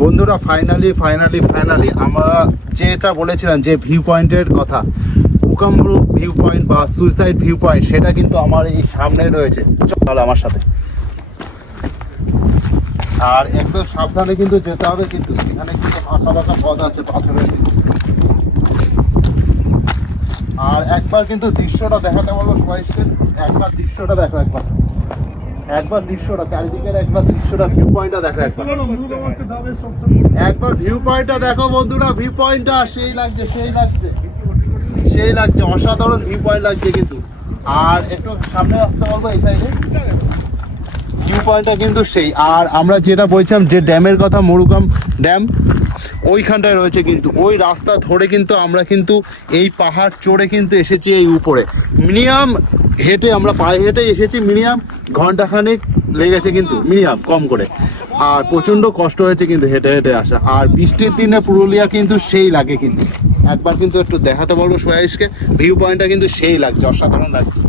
বন্ধুরা finally finally finally আমরা যেটা বলেছিলাম যে ভিউ পয়েন্টের কথা উকামরু ভিউ পয়েন্ট বা সুইসাইড ভিউ পয়েন্ট সেটা কিন্তু আমার এই সামনে রয়েছে। চলো আমার সাথে। আর একদম সাবধানে কিন্তু যেতে হবে কিন্তু, এখানে কিন্তু আঁকা ফাঁকা পথ আছে পাথরের আর একবার কিন্তু দৃশ্যটা দেখাতে বলব সবাইকে, একবার দৃশ্যটা দেখো একবার। একবার দৃশ্যটা চারিদিকের একবার দৃশ্যটা ভিউ পয়েন্টটা দেখো একবার। একবার ভিউ পয়েন্টটা দেখো বন্ধুরা ভিউ পয়েন্টটা সেই লাগছে সেই লাগছে। সেই লাগছে অসাধারণ ভিউ পয়েন্ট লাগছে কিন্তু। আর একটু সামনে আসতে বলব এই সাইডে ভিউ পয়েন্টটা কিন্তু সেই। আর আমরা যেটা বলছিলাম যে ড্যামের কথা মরুকাম ড্যাম ওইখানটায় রয়েছে কিন্তু। ওই রাস্তা ধরে কিন্তু আমরা কিন্তু এই পাহাড় চড়ে কিন্তু এসেছি এই উপরে। মিনিমাম হেঁটে আমরা পায়ে হেঁটে এসেছি, মিনিমাম ঘন্টাখানেক লেগেছে কিন্তু, মিনিমাম কম করে। আর প্রচণ্ড কষ্ট হয়েছে কিন্তু হেঁটে হেঁটে আসা। আর বৃষ্টির দিনে পুরুলিয়া কিন্তু সেই লাগে কিন্তু। একবার কিন্তু একটু দেখাতে বলব সোয়াইশকে ভিউ পয়েন্টটা কিন্তু সেই লাগছে, অসাধারণ লাগছে।